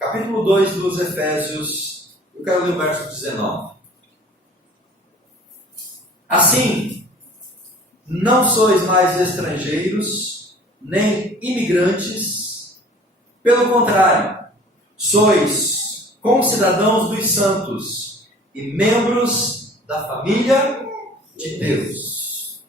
capítulo 2 dos Efésios, eu quero ler o verso 19. Assim, não sois mais estrangeiros, nem imigrantes, pelo contrário, sois concidadãos dos santos e membros da família de Deus.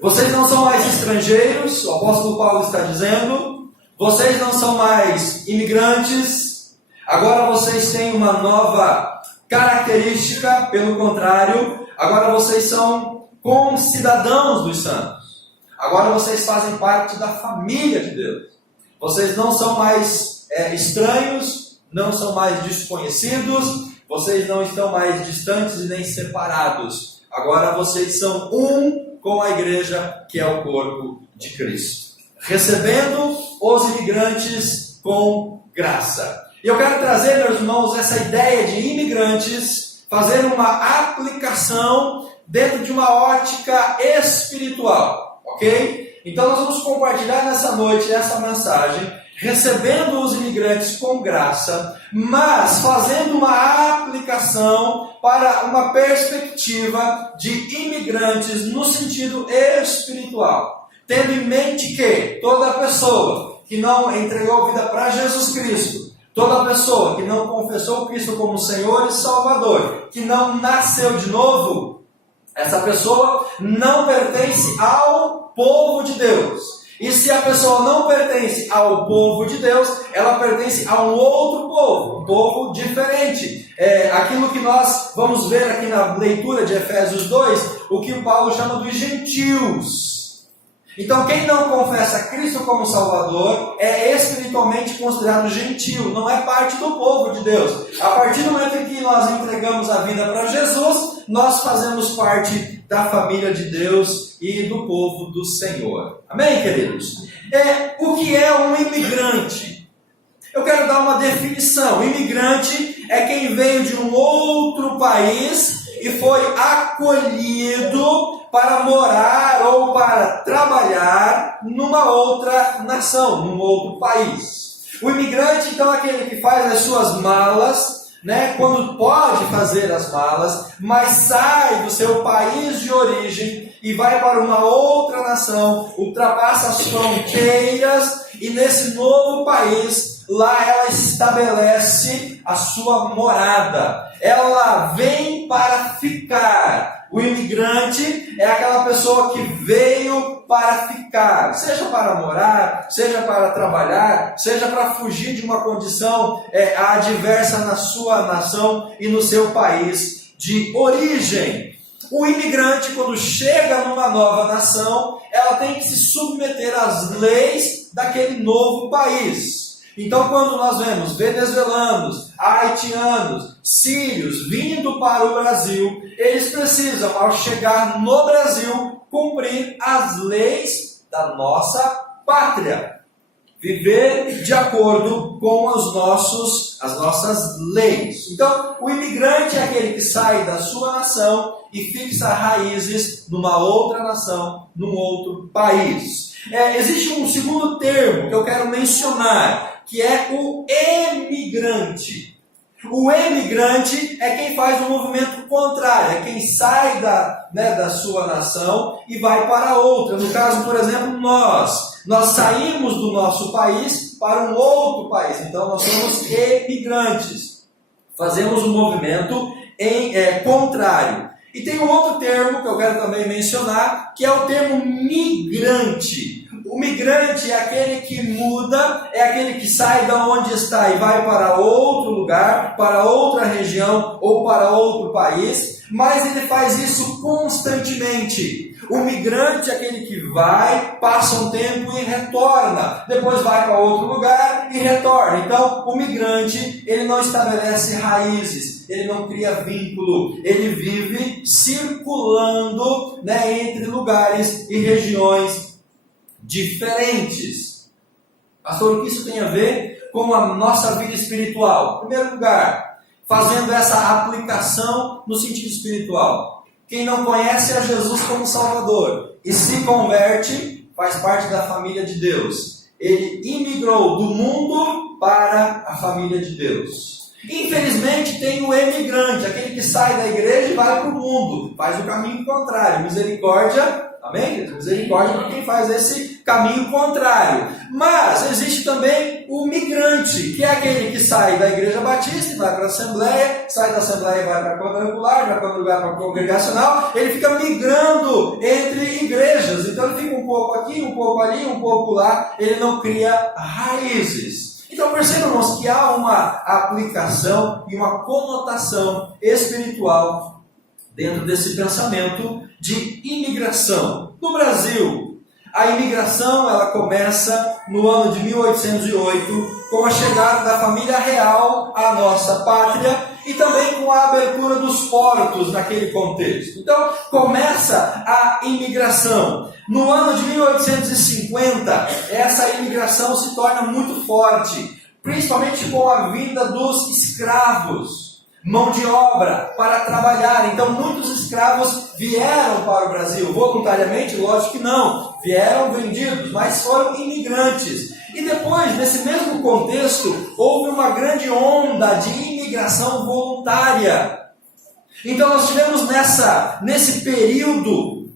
Vocês não são mais estrangeiros, o apóstolo Paulo está dizendo, vocês não são mais imigrantes, agora vocês têm uma nova característica, pelo contrário, agora vocês são concidadãos dos santos. Agora vocês fazem parte da família de Deus. Vocês não são mais estranhos, não são mais desconhecidos, vocês não estão mais distantes e nem separados. Agora vocês são um com a igreja, que é o corpo de Cristo. Recebendo os imigrantes com graça. E eu quero trazer, meus irmãos, essa ideia de imigrantes, fazer uma aplicação dentro de uma ótica espiritual, ok? Então nós vamos compartilhar nessa noite essa mensagem, recebendo os imigrantes com graça, mas fazendo uma aplicação para uma perspectiva de imigrantes no sentido espiritual, tendo em mente que toda pessoa que não entregou a vida para Jesus Cristo, toda pessoa que não confessou Cristo como Senhor e Salvador, que não nasceu de novo, essa pessoa não pertence ao povo de Deus. E se a pessoa não pertence ao povo de Deus, ela pertence a um outro povo, um povo diferente. Aquilo que nós vamos ver aqui na leitura de Efésios 2, o que o Paulo chama dos gentios. Então, quem não confessa Cristo como Salvador é espiritualmente considerado gentil, não é parte do povo de Deus. A partir do momento em que nós entregamos a vida para Jesus, nós fazemos parte da família de Deus e do povo do Senhor. Amém, queridos? O que é um imigrante? Eu quero dar uma definição. Imigrante é quem veio de um outro país e foi acolhido para morar ou para trabalhar numa outra nação, num outro país. O imigrante, então, é aquele que faz as suas malas, quando pode fazer as malas, mas sai do seu país de origem e vai para uma outra nação, ultrapassa as fronteiras e nesse novo país, lá ela estabelece a sua morada. Ela vem para ficar. O imigrante é aquela pessoa que veio para ficar, seja para morar, seja para trabalhar, seja para fugir de uma condição adversa na sua nação e no seu país de origem. O imigrante, quando chega numa nova nação, ela tem que se submeter às leis daquele novo país. Então, quando nós vemos venezuelanos, haitianos, sírios vindo para o Brasil, eles precisam, ao chegar no Brasil, cumprir as leis da nossa pátria. Viver de acordo com as nossas leis. Então, o imigrante é aquele que sai da sua nação e fixa raízes numa outra nação, num outro país. Existe um segundo termo que eu quero mencionar, que é o emigrante. O emigrante é quem faz um movimento contrário, é quem sai da sua nação e vai para outra. No caso, por exemplo, nós saímos do nosso país para um outro país, então nós somos emigrantes. Fazemos um movimento contrário. E tem um outro termo que eu quero também mencionar, que é o termo migrante. O migrante é aquele que muda, é aquele que sai de onde está e vai para outro lugar, para outra região ou para outro país, mas ele faz isso constantemente. O migrante é aquele que vai, passa um tempo e retorna, depois vai para outro lugar e retorna. Então, o migrante, ele não estabelece raízes, ele não cria vínculo, ele vive circulando entre lugares e regiões diferentes. Pastor, o que isso tem a ver com a nossa vida espiritual? Em primeiro lugar, fazendo essa aplicação no sentido espiritual. Quem não conhece a Jesus como Salvador e se converte, faz parte da família de Deus. ele imigrou do mundo para a família de Deus. Infelizmente tem o emigrante, aquele que sai da igreja e vai para o mundo, faz o caminho contrário. Misericórdia, amém? Misericórdia para quem faz esse caminho contrário. Mas existe também o migrante, que é aquele que sai da igreja batista e vai para a assembleia, sai da assembleia e vai para a quadrangular, vai para a congregacional, ele fica migrando entre igrejas. Então ele fica um pouco aqui, um pouco ali, um pouco lá, ele não cria raízes. Então percebam, irmãos, que há uma aplicação e uma conotação espiritual dentro desse pensamento de imigração. No Brasil, a imigração ela começa no ano de 1808, com a chegada da família real à nossa pátria e também com a abertura dos portos naquele contexto. Então, começa a imigração. No ano de 1850, essa imigração se torna muito forte, principalmente com a vinda dos escravos, mão de obra para trabalhar. Então, muitos escravos vieram para o Brasil, voluntariamente? Lógico que não, vieram vendidos, mas foram imigrantes. E depois, nesse mesmo contexto, houve uma grande onda de imigração voluntária. Então, nós tivemos nesse período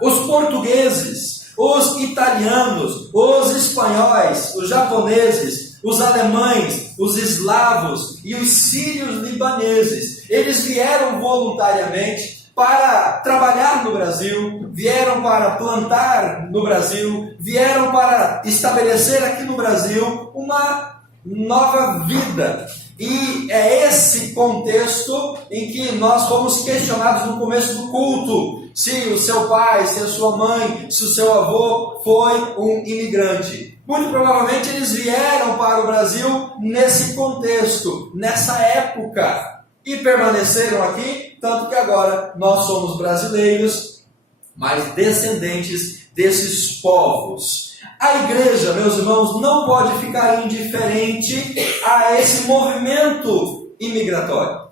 os portugueses, os italianos, os espanhóis, os japoneses, os alemães, os eslavos e os sírios libaneses. Eles vieram voluntariamente para trabalhar no Brasil, vieram para plantar no Brasil, vieram para estabelecer aqui no Brasil uma nova vida. E é esse contexto em que nós fomos questionados no começo do culto, se o seu pai, se a sua mãe, se o seu avô foi um imigrante. Muito provavelmente eles vieram para o Brasil nesse contexto, nessa época, e permaneceram aqui, tanto que agora nós somos brasileiros, mas descendentes desses povos. A igreja, meus irmãos, não pode ficar indiferente a esse movimento imigratório.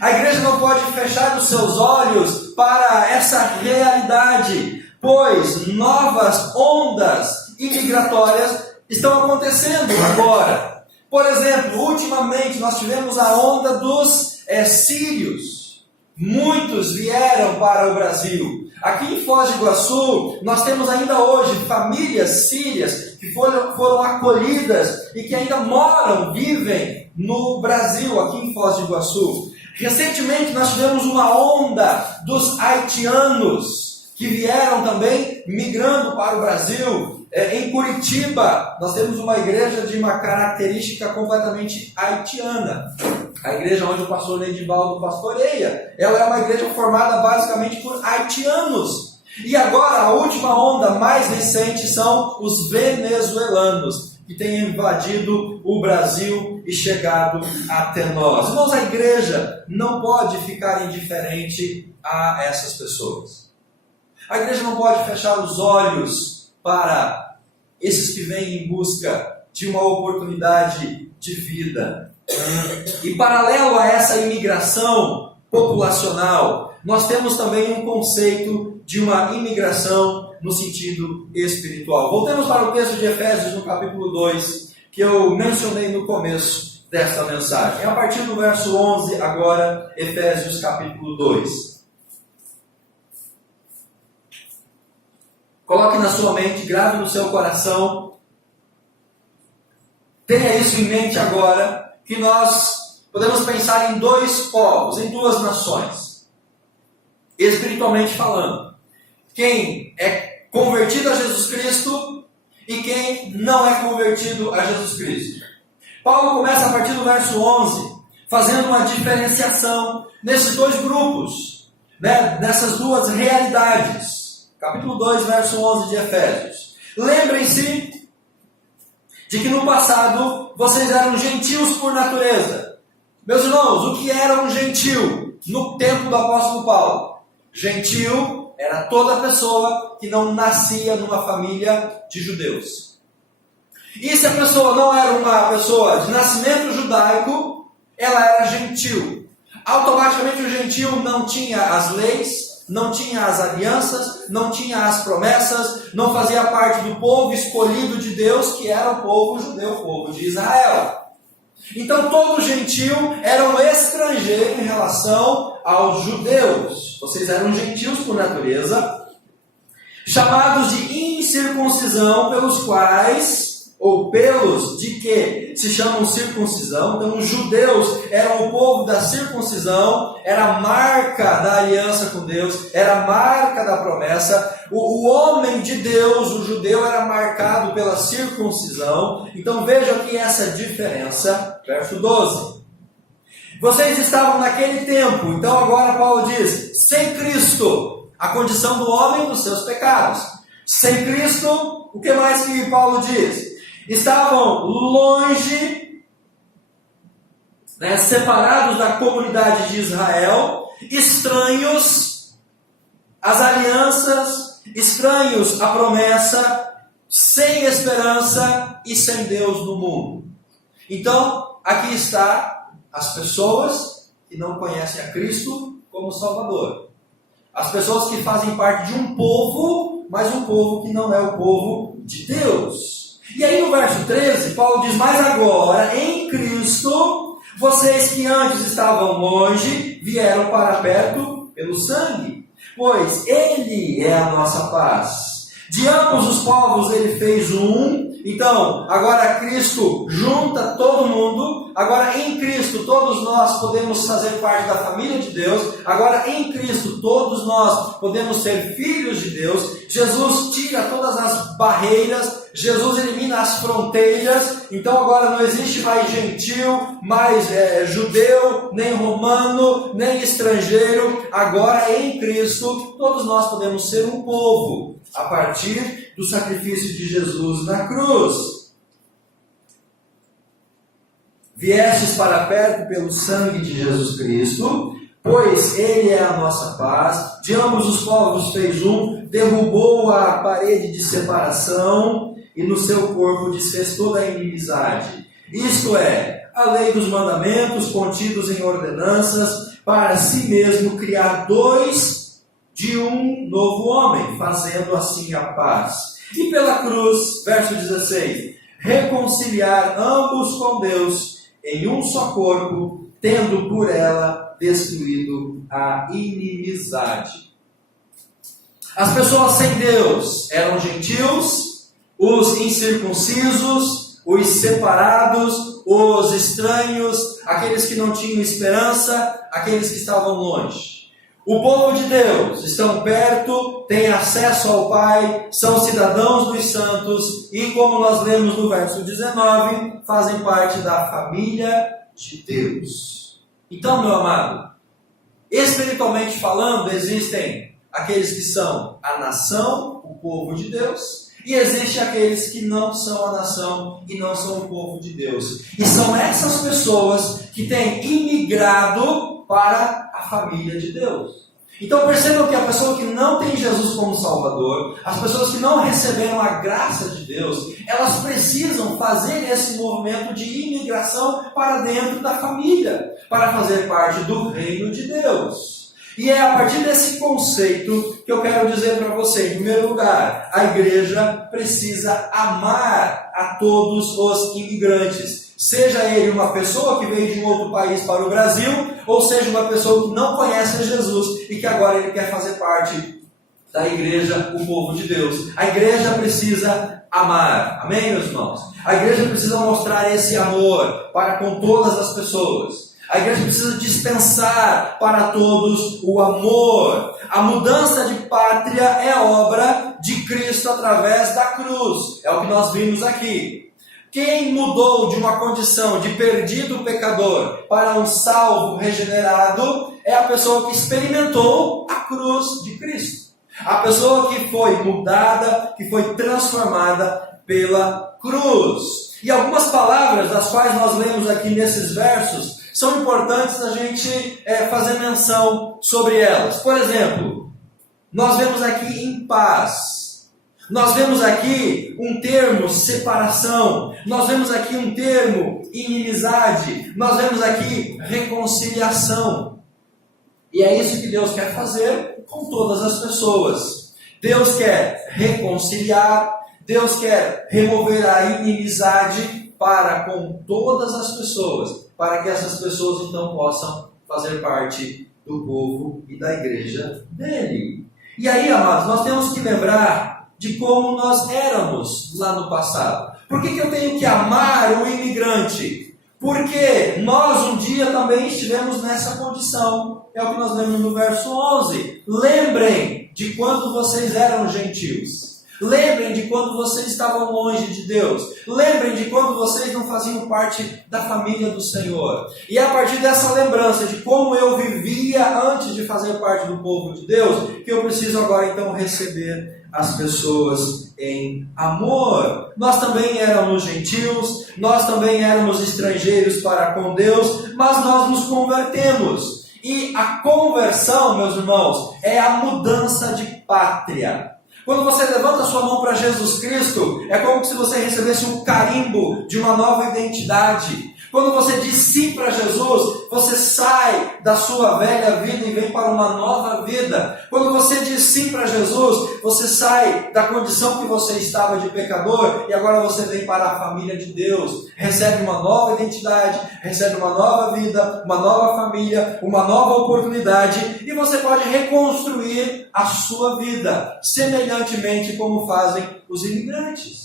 A igreja não pode fechar os seus olhos para essa realidade, pois novas ondas imigratórias estão acontecendo agora. Por exemplo, ultimamente nós tivemos a onda dos sírios. Muitos vieram para o Brasil. Aqui em Foz do Iguaçu, nós temos ainda hoje famílias sírias que foram acolhidas e que ainda vivem no Brasil, aqui em Foz do Iguaçu. Recentemente nós tivemos uma onda dos haitianos que vieram também migrando para o Brasil. Em Curitiba, nós temos uma igreja de uma característica completamente haitiana. A igreja onde o pastor Ledivaldo pastoreia, ela é uma igreja formada basicamente por haitianos. E agora, a última onda mais recente são os venezuelanos, que têm invadido o Brasil e chegado até nós. Irmãos, a igreja não pode ficar indiferente a essas pessoas. A igreja não pode fechar os olhos para esses que vêm em busca de uma oportunidade de vida. E paralelo a essa imigração populacional, nós temos também um conceito de uma imigração no sentido espiritual. Voltemos para o texto de Efésios, no capítulo 2, que eu mencionei no começo desta mensagem. É a partir do verso 11, agora, Efésios capítulo 2. Coloque na sua mente, grave no seu coração. Tenha isso em mente agora, que nós podemos pensar em dois povos, em duas nações, espiritualmente falando. Quem é convertido a Jesus Cristo e quem não é convertido a Jesus Cristo. Paulo começa a partir do verso 11, fazendo uma diferenciação nesses dois grupos, nessas duas realidades. Capítulo 2, verso 11 de Efésios. Lembrem-se de que no passado vocês eram gentios por natureza. Meus irmãos, o que era um gentil no tempo do apóstolo Paulo? Gentil era toda pessoa que não nascia numa família de judeus. E se a pessoa não era uma pessoa de nascimento judaico, ela era gentil. Automaticamente o gentil não tinha as leis, não tinha as alianças, não tinha as promessas, não fazia parte do povo escolhido de Deus, que era o povo judeu, o povo de Israel. Então todo gentil era um estrangeiro em relação aos judeus. Vocês eram gentios por natureza, chamados de incircuncisão, pelos quais, ou pelos de que se chamam circuncisão. Então os judeus eram o povo da circuncisão, era a marca da aliança com Deus, era a marca da promessa. O homem de Deus, o judeu, era marcado pela circuncisão. Então veja aqui essa diferença, verso 12. Vocês estavam naquele tempo, então agora Paulo diz, sem Cristo, a condição do homem dos seus pecados. Sem Cristo, o que mais que Paulo diz? Estavam longe, separados da comunidade de Israel, estranhos às alianças, estranhos à promessa, sem esperança e sem Deus no mundo. Então, aqui está as pessoas que não conhecem a Cristo como Salvador. As pessoas que fazem parte de um povo, mas um povo que não é o povo de Deus. E aí no verso 13, Paulo diz, mas agora, em Cristo, vocês que antes estavam longe, vieram para perto pelo sangue. Pois Ele é a nossa paz. De ambos os povos Ele fez um. Então, agora Cristo junta todo mundo. Agora em Cristo todos nós podemos fazer parte da família de Deus. Agora em Cristo todos nós podemos ser filhos de Deus. Jesus tira todas as barreiras. Jesus elimina as fronteiras. Então agora não existe mais gentil, mais judeu, nem romano, nem estrangeiro. Agora em Cristo todos nós podemos ser um povo, a partir do sacrifício de Jesus na cruz. Viestes para perto pelo sangue de Jesus Cristo, pois Ele é a nossa paz. De ambos os povos fez um, derrubou a parede de separação e no seu corpo desfez toda a inimizade. Isto é, a lei dos mandamentos contidos em ordenanças, para si mesmo criar dois de um novo homem, fazendo assim a paz. E pela cruz, verso 16, reconciliar ambos com Deus em um só corpo, tendo por ela destruído a inimizade. As pessoas sem Deus eram gentios, os incircuncisos, os separados, os estranhos, aqueles que não tinham esperança, aqueles que estavam longe. O povo de Deus estão perto, têm acesso ao Pai, são cidadãos dos santos e, como nós lemos no verso 19, fazem parte da família de Deus. Então, meu amado, espiritualmente falando, existem aqueles que são a nação, o povo de Deus, e existem aqueles que não são a nação e não são o povo de Deus. E são essas pessoas que têm imigrado para a família de Deus. Então percebam que a pessoa que não tem Jesus como Salvador, as pessoas que não receberam a graça de Deus, elas precisam fazer esse movimento de imigração para dentro da família, para fazer parte do reino de Deus. E é a partir desse conceito que eu quero dizer para você, em primeiro lugar, a igreja precisa amar a todos os imigrantes. Seja ele uma pessoa que veio de um outro país para o Brasil, ou seja uma pessoa que não conhece a Jesus e que agora ele quer fazer parte da igreja, o povo de Deus. A igreja precisa amar. Amém, meus irmãos? A igreja precisa mostrar esse amor para com todas as pessoas. A igreja precisa dispensar para todos o amor. A mudança de pátria é obra de Cristo através da cruz. É o que nós vimos aqui. Quem mudou de uma condição de perdido pecador para um salvo regenerado é a pessoa que experimentou a cruz de Cristo. A pessoa que foi mudada, que foi transformada pela cruz. E algumas palavras das quais nós lemos aqui nesses versos são importantes a gente fazer menção sobre elas. Por exemplo, nós vemos aqui em paz. Nós vemos aqui um termo separação. Nós vemos aqui um termo inimizade. Nós vemos aqui reconciliação. E é isso que Deus quer fazer com todas as pessoas. Deus quer reconciliar, Deus quer remover a inimizade para com todas as pessoas, para que essas pessoas então possam fazer parte do povo e da igreja dele. E aí, amados, nós temos que lembrar de como nós éramos lá no passado. Por que eu tenho que amar o imigrante? Porque nós um dia também estivemos nessa condição. É o que nós lemos no verso 11. Lembrem de quando vocês eram gentios. Lembrem de quando vocês estavam longe de Deus. Lembrem de quando vocês não faziam parte da família do Senhor. E é a partir dessa lembrança de como eu vivia antes de fazer parte do povo de Deus, que eu preciso agora então receber as pessoas em amor. Nós também éramos gentios, nós também éramos estrangeiros para com Deus, mas nós nos convertemos. E a conversão, meus irmãos, é a mudança de pátria. Quando você levanta a sua mão para Jesus Cristo, é como se você recebesse um carimbo de uma nova identidade. Quando você diz sim para Jesus, você sai da sua velha vida e vem para uma nova vida. Quando você diz sim para Jesus, você sai da condição que você estava de pecador e agora você vem para a família de Deus. Recebe uma nova identidade, recebe uma nova vida, uma nova família, uma nova oportunidade e você pode reconstruir a sua vida, semelhantemente como fazem os imigrantes.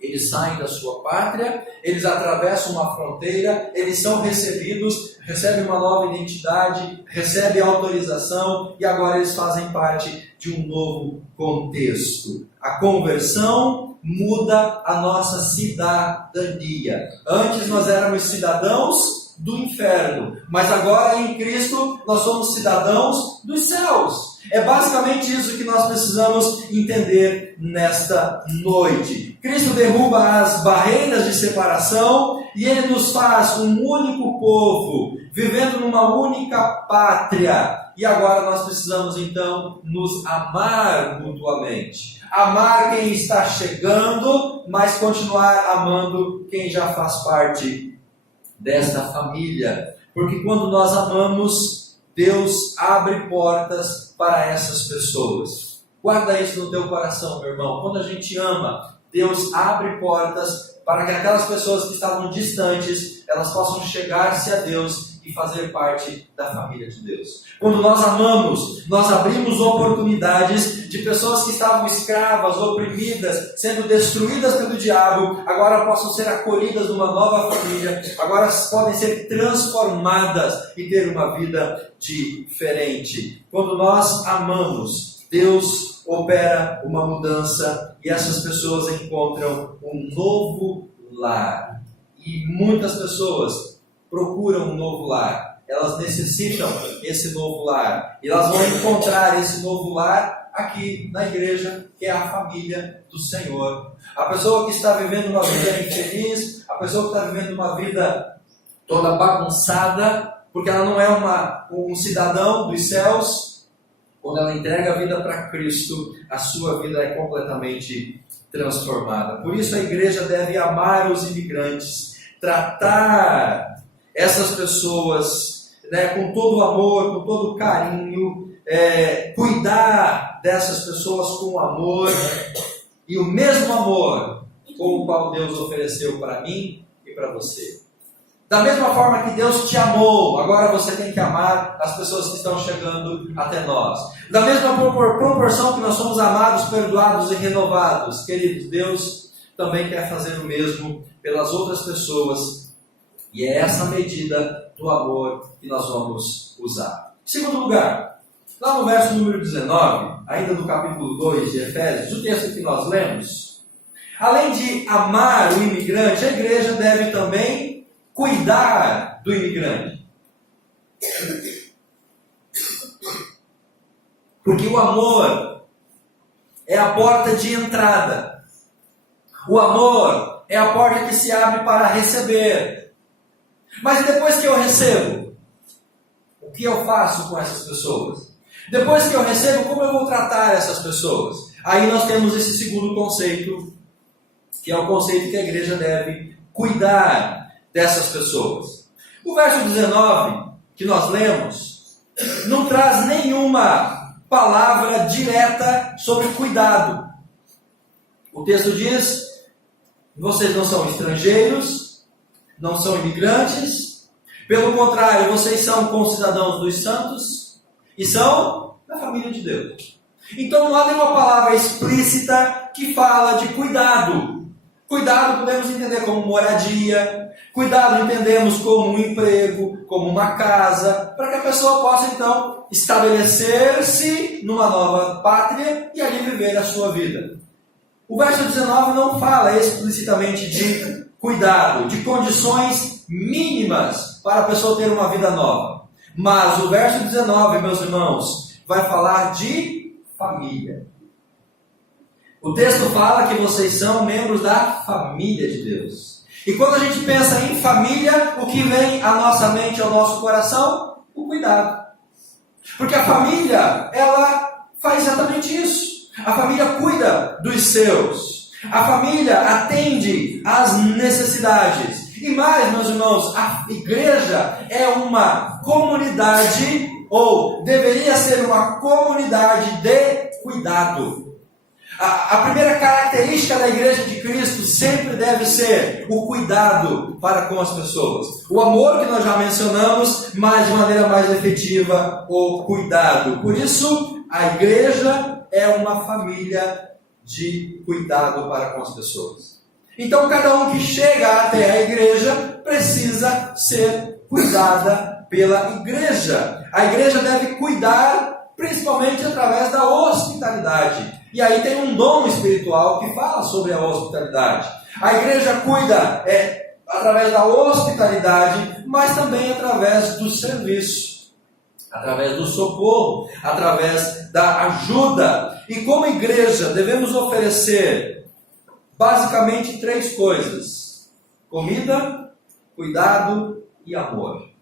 Eles saem da sua pátria, eles atravessam uma fronteira, eles são recebidos, recebem uma nova identidade, recebem autorização e agora eles fazem parte de um novo contexto. A conversão muda a nossa cidadania. Antes nós éramos cidadãos do inferno, mas agora em Cristo nós somos cidadãos dos céus. É basicamente isso que nós precisamos entender nesta noite. Cristo derruba as barreiras de separação e Ele nos faz um único povo, vivendo numa única pátria. E agora nós precisamos então nos amar mutuamente. Amar quem está chegando, mas continuar amando quem já faz parte desta família. Porque quando nós amamos, Deus abre portas para essas pessoas. Guarda isso no teu coração, meu irmão. Quando a gente ama, Deus abre portas para que aquelas pessoas que estavam distantes, elas possam chegar-se a Deus e fazer parte da família de Deus. Quando nós amamos, nós abrimos oportunidades de pessoas que estavam escravas, oprimidas, sendo destruídas pelo diabo, agora possam ser acolhidas numa nova família, agora podem ser transformadas e ter uma vida diferente. Quando nós amamos, Deus opera uma mudança e essas pessoas encontram um novo lar. E muitas pessoas procuram um novo lar, elas necessitam esse novo lar, e elas vão encontrar esse novo lar aqui na igreja, que é a família do Senhor. A pessoa que está vivendo uma vida infeliz, a pessoa que está vivendo uma vida toda bagunçada, porque ela não é um cidadão dos céus, quando ela entrega a vida para Cristo, a sua vida é completamente transformada. Por isso a igreja deve amar os imigrantes, tratar essas pessoas, com todo o amor, com todo o carinho, cuidar dessas pessoas com amor, e o mesmo amor com o qual Deus ofereceu para mim e para você. Da mesma forma que Deus te amou, agora você tem que amar as pessoas que estão chegando até nós. Da mesma proporção que nós somos amados, perdoados e renovados, queridos, Deus também quer fazer o mesmo pelas outras pessoas. E é essa medida do amor que nós vamos usar. Em segundo lugar, lá no verso número 19, ainda do capítulo 2 de Efésios, o texto que nós lemos, além de amar o imigrante, a igreja deve também cuidar do imigrante. Porque o amor é a porta de entrada. O amor é a porta que se abre para receber. Mas depois que eu recebo, o que eu faço com essas pessoas? Depois que eu recebo, como eu vou tratar essas pessoas? Aí nós temos esse segundo conceito, que é o conceito que a igreja deve cuidar dessas pessoas. O verso 19, que nós lemos, não traz nenhuma palavra direta sobre cuidado. O texto diz: vocês não são estrangeiros, não são imigrantes, pelo contrário, vocês são concidadãos dos santos e são da família de Deus. Então não há nenhuma palavra explícita que fala de cuidado. Cuidado podemos entender como moradia, cuidado entendemos como um emprego, como uma casa, para que a pessoa possa então estabelecer-se numa nova pátria e ali viver a sua vida. O verso 19 não fala explicitamente de cuidado, de condições mínimas para a pessoa ter uma vida nova. Mas o verso 19, meus irmãos, vai falar de família. O texto fala que vocês são membros da família de Deus. E quando a gente pensa em família, o que vem à nossa mente, ao nosso coração? O cuidado. Porque a família, ela faz exatamente isso. A família cuida dos seus. A família atende às necessidades. E mais, meus irmãos, a igreja é uma comunidade, ou deveria ser uma comunidade de cuidado. A primeira característica da igreja de Cristo sempre deve ser o cuidado para com as pessoas. O amor que nós já mencionamos, mas de maneira mais efetiva, o cuidado. Por isso, a igreja é uma família de cuidado para com as pessoas. Então, cada um que chega até a igreja precisa ser cuidada pela igreja. A igreja deve cuidar principalmente através da hospitalidade. E aí tem um dom espiritual que fala sobre a hospitalidade. A igreja cuida através da hospitalidade, mas também através do serviço, através do socorro, através da ajuda. E como igreja devemos oferecer basicamente 3 coisas: comida, cuidado e amor.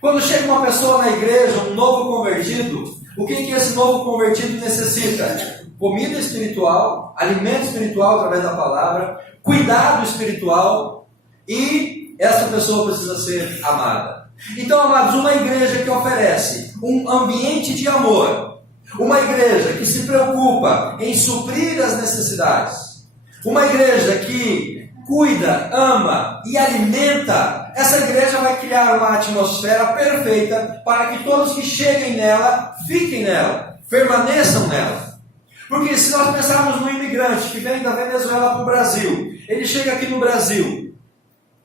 Quando chega uma pessoa na igreja, um novo convertido, o que esse novo convertido necessita? Comida espiritual, alimento espiritual através da palavra, cuidado espiritual, e essa pessoa precisa ser amada. Então, amados, uma igreja que oferece um ambiente de amor, uma igreja que se preocupa em suprir as necessidades, uma igreja que cuida, ama e alimenta, essa igreja vai criar uma atmosfera perfeita para que todos que cheguem nela, fiquem nela, permaneçam nela. Porque se nós pensarmos no imigrante que vem da Venezuela para o Brasil, ele chega aqui no Brasil,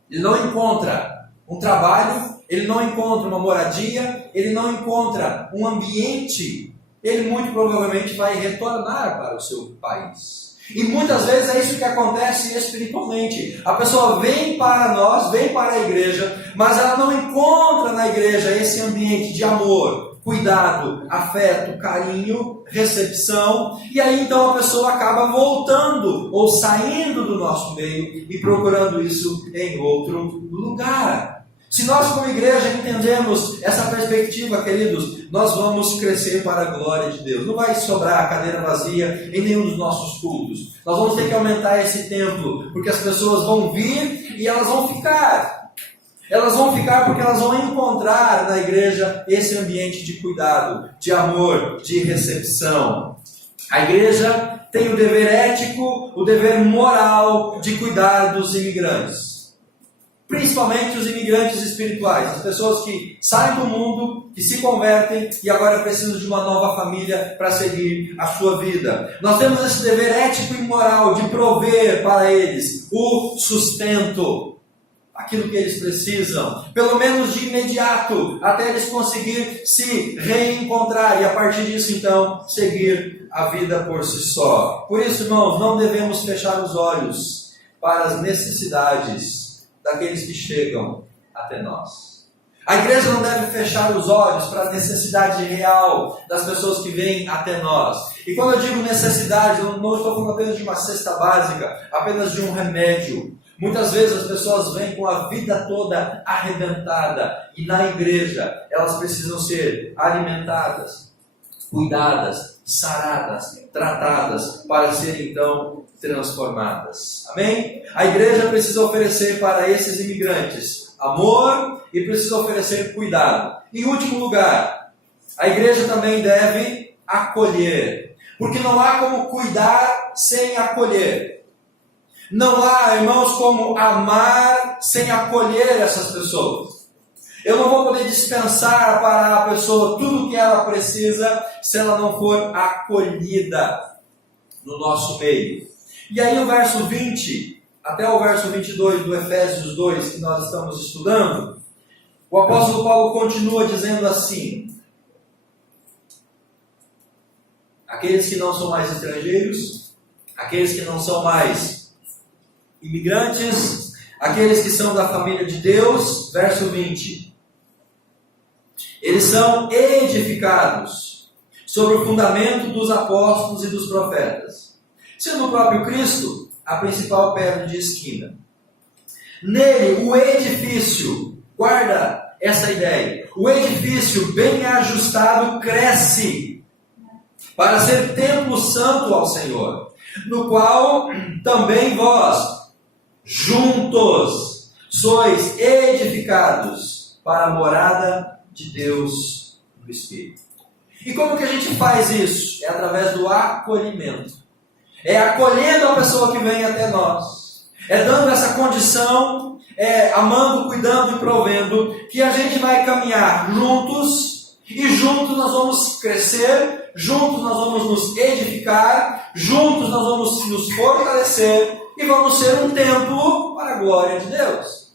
ele não encontra um trabalho, ele não encontra uma moradia, ele não encontra um ambiente, ele muito provavelmente vai retornar para o seu país. E muitas vezes é isso que acontece espiritualmente. A pessoa vem para nós, vem para a igreja, mas ela não encontra na igreja esse ambiente de amor, cuidado, afeto, carinho, recepção. E aí então a pessoa acaba voltando ou saindo do nosso meio e procurando isso em outro lugar. Se nós como igreja entendemos essa perspectiva, queridos, nós vamos crescer para a glória de Deus. Não vai sobrar cadeira vazia em nenhum dos nossos cultos. Nós vamos ter que aumentar esse templo, porque as pessoas vão vir e elas vão ficar. Elas vão ficar porque elas vão encontrar na igreja esse ambiente de cuidado, de amor, de recepção. A igreja tem o dever ético, o dever moral de cuidar dos imigrantes. Principalmente os imigrantes espirituais, as pessoas que saem do mundo, que se convertem e agora precisam de uma nova família para seguir a sua vida. Nós temos esse dever ético e moral de prover para eles o sustento, aquilo que eles precisam, pelo menos de imediato, até eles conseguirem se reencontrar e a partir disso então seguir a vida por si só. Por isso, irmãos, não devemos fechar os olhos para as necessidades daqueles que chegam até nós. A igreja não deve fechar os olhos para a necessidade real das pessoas que vêm até nós. E quando eu digo necessidade, eu não estou falando apenas de uma cesta básica, apenas de um remédio. Muitas vezes as pessoas vêm com a vida toda arrebentada e na igreja elas precisam ser alimentadas, cuidadas, saradas, tratadas para serem então transformadas. Amém? A igreja precisa oferecer para esses imigrantes amor e precisa oferecer cuidado. Em último lugar, A igreja também deve acolher, porque não há como cuidar sem acolher. Não há, irmãos, como amar sem acolher essas pessoas. Eu não vou poder dispensar para a pessoa tudo o que ela precisa se ela não for acolhida no nosso meio. E aí o verso 20, até o verso 22 do Efésios 2, que nós estamos estudando, o apóstolo Paulo continua dizendo assim: aqueles que não são mais estrangeiros, aqueles que não são mais imigrantes, aqueles que são da família de Deus, verso 20, eles são edificados sobre o fundamento dos apóstolos e dos profetas, sendo o próprio Cristo a principal pedra de esquina. Nele, o edifício, guarda essa ideia, o edifício bem ajustado cresce para ser templo santo ao Senhor, no qual também vós, juntos, sois edificados para a morada de Deus no Espírito. E como que a gente faz isso? É através do acolhimento. É acolhendo a pessoa que vem até nós. É dando essa condição, amando, cuidando e provendo, que a gente vai caminhar juntos, e juntos nós vamos crescer, juntos nós vamos nos edificar, juntos nós vamos nos fortalecer, e vamos ser um templo para a glória de Deus.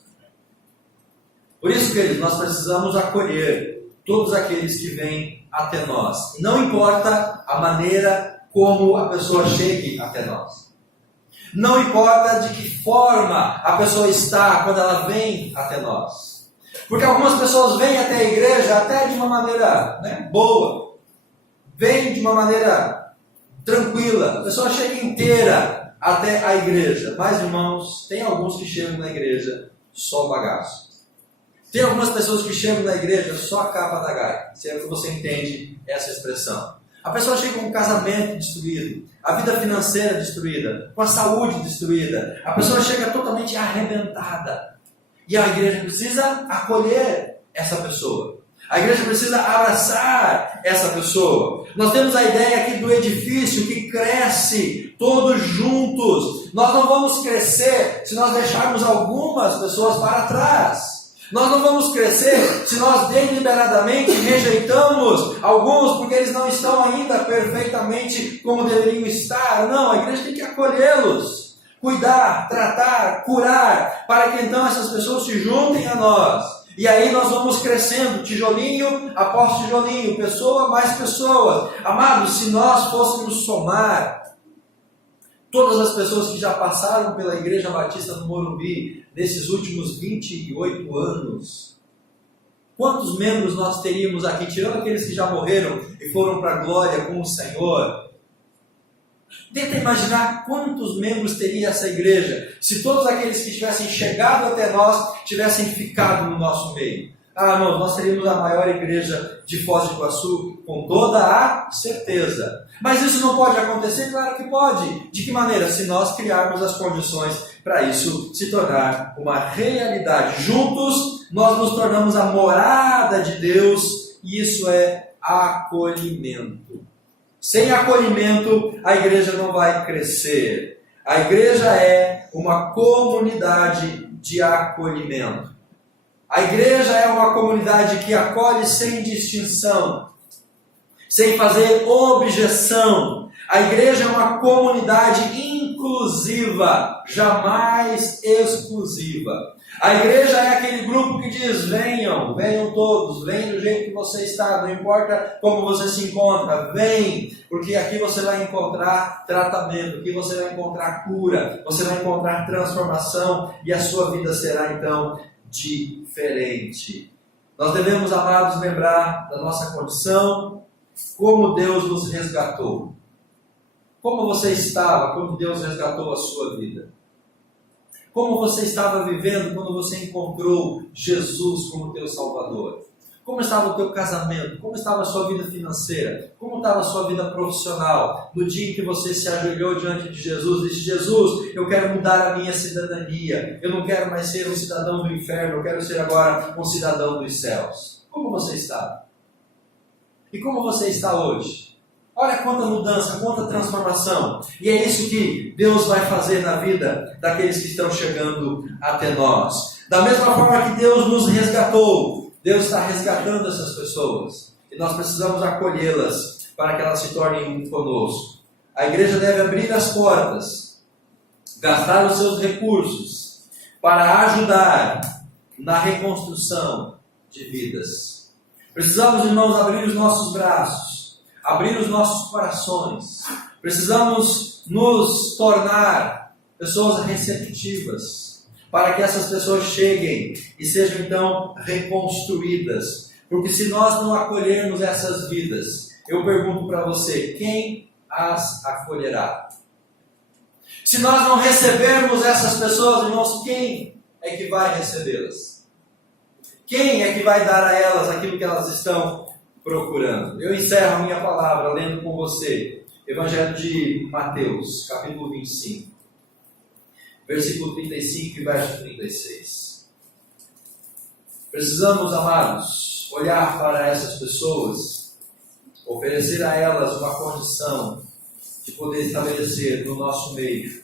Por isso, queridos, nós precisamos acolher todos aqueles que vêm até nós. Não importa a maneira como a pessoa chegue até nós. Não importa de que forma a pessoa está quando ela vem até nós. Porque algumas pessoas vêm até a igreja até de uma maneira boa. Vêm de uma maneira tranquila. A pessoa chega inteira até a igreja. Mas, irmãos, tem alguns que chegam na igreja só o bagaço. Tem algumas pessoas que chegam na igreja só a capa da gaita. Se é que você entende essa expressão. A pessoa chega com um casamento destruído, a vida financeira destruída, com a saúde destruída. A pessoa chega totalmente arrebentada. E a igreja precisa acolher essa pessoa. A igreja precisa abraçar essa pessoa. Nós temos a ideia aqui do edifício que cresce todos juntos. Nós não vamos crescer se nós deixarmos algumas pessoas para trás. Nós não vamos crescer se nós deliberadamente rejeitamos alguns porque eles não estão ainda perfeitamente como deveriam estar. Não, a igreja tem que acolhê-los, cuidar, tratar, curar, para que então essas pessoas se juntem a nós. E aí nós vamos crescendo, tijolinho após tijolinho, pessoa mais pessoas. Amados, se nós fôssemos somar todas as pessoas que já passaram pela Igreja Batista no Morumbi nesses últimos 28 anos, quantos membros nós teríamos aqui, tirando aqueles que já morreram e foram para a glória com o Senhor? Tenta imaginar quantos membros teria essa igreja se todos aqueles que tivessem chegado até nós tivessem ficado no nosso meio. Irmãos, nós teríamos a maior igreja de Foz do Iguaçu, com toda a certeza. Mas isso não pode acontecer? Claro que pode. De que maneira? Se nós criarmos as condições para isso se tornar uma realidade. Juntos, nós nos tornamos a morada de Deus, e isso é acolhimento. Sem acolhimento, a igreja não vai crescer. A igreja é uma comunidade de acolhimento. A igreja é uma comunidade que acolhe sem distinção, sem fazer objeção. A igreja é uma comunidade inclusiva, jamais exclusiva. A igreja é aquele grupo que diz: venham todos, vem do jeito que você está, não importa como você se encontra, vem, porque aqui você vai encontrar tratamento, aqui você vai encontrar cura, você vai encontrar transformação, e a sua vida será então diferente. Nós devemos, amados, lembrar da nossa condição, como Deus nos resgatou. Como você estava quando Deus resgatou a sua vida? Como você estava vivendo quando você encontrou Jesus como teu Salvador? Como estava o teu casamento? Como estava a sua vida financeira? Como estava a sua vida profissional? No dia em que você se ajoelhou diante de Jesus e disse: Jesus, eu quero mudar a minha cidadania. Eu não quero mais ser um cidadão do inferno, eu quero ser agora um cidadão dos céus. Como você estava? E como você está hoje? Olha quanta mudança, quanta transformação. E é isso que Deus vai fazer na vida daqueles que estão chegando até nós. Da mesma forma que Deus nos resgatou, Deus está resgatando essas pessoas. E nós precisamos acolhê-las para que elas se tornem um conosco. A igreja deve abrir as portas, gastar os seus recursos para ajudar na reconstrução de vidas. Precisamos, irmãos, abrir os nossos braços, abrir os nossos corações. Precisamos nos tornar pessoas receptivas para que essas pessoas cheguem e sejam então reconstruídas. Porque se nós não acolhermos essas vidas, eu pergunto para você, quem as acolherá? Se nós não recebermos essas pessoas, irmãos, quem é que vai recebê-las? Quem é que vai dar a elas aquilo que elas estão procurando? Eu encerro a minha palavra lendo com você Evangelho de Mateus, capítulo 25, versículo 35 e verso 36. Precisamos, amados, olhar para essas pessoas, oferecer a elas uma condição de poder estabelecer no nosso meio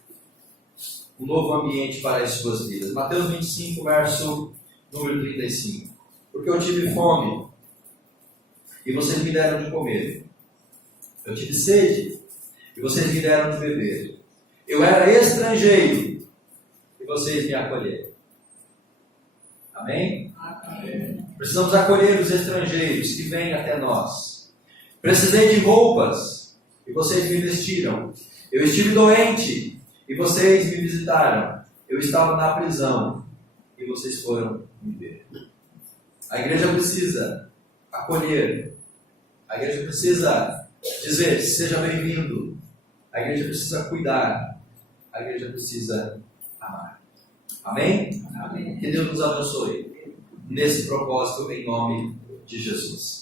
um novo ambiente para as suas vidas. Mateus 25, verso número 35. Porque eu tive fome e vocês me deram de comer. Eu tive sede e vocês me deram de beber. Eu era estrangeiro e vocês me acolheram. Amém? Amém. Precisamos acolher os estrangeiros que vêm até nós. Precisei de roupas e vocês me vestiram. Eu estive doente e vocês me visitaram. Eu estava na prisão e vocês foram me ver. A igreja precisa acolher. A igreja precisa dizer, seja bem-vindo. A igreja precisa cuidar. A igreja precisa amar. Amém? Amém. Que Deus nos abençoe nesse propósito em nome de Jesus.